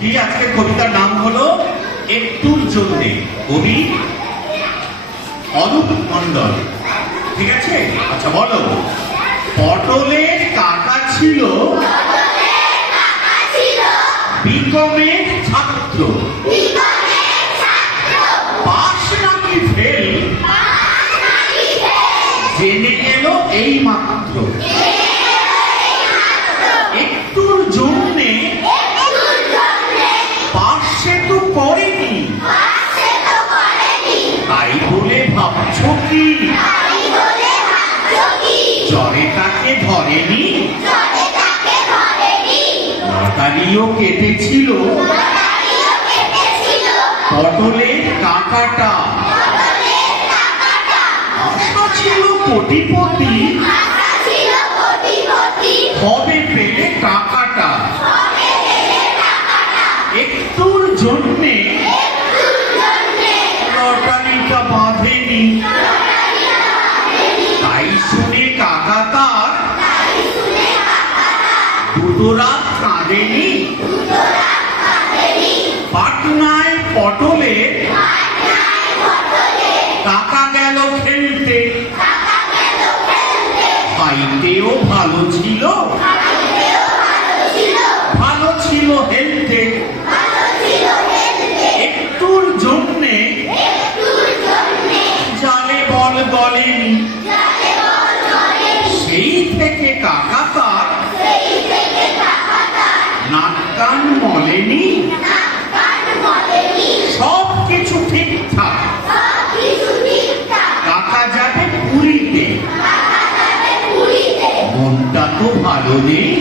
কি আজকের কবিতার নাম হলো একটুর জন্যে, কবি অনুপ মণ্ডল। ঠিক আছে, আচ্ছা বলো। পটলের কাকা ছিল বিকমের ছাত্র, পাশ নাকি ফেল জেনে গেল এই মাত্র। একটুর জন্যে পাশে তো করেনি, তাই বলে ভাবছ কি জ্বরে তাকে ধরেনি? লটারিও কেটেছিল পটলের কাকাটা। আশা ছিল কোটিপতি হবে পেলে টাকাটা। একটুর জন্যে লটারিটা বাঁধেনি, তাই শুনে কাকা তার দুটো রাত কাঁদেনি। পাটনায় পটলে কাকা গেল খেলতে, খাইতেও ভালো ছিল, ভালো ছিল হেলতে। একটুর জন্যে জালে বল গলেনি, সেই থেকে কাকা তার নাক কান মলেনি। সব কিছু ঠিকঠাক, কাকা যাবে পুরীতে, মনটা তো ভালো নেই,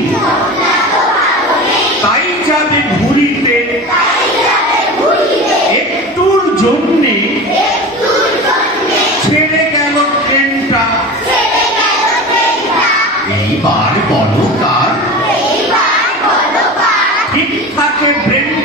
তাই যাবে ঘুরিতে। একটুর জন্যে ছেড়ে গেল ট্রেনটা। এইবার বলো কার ঠিক থাকে ব্রেনটা।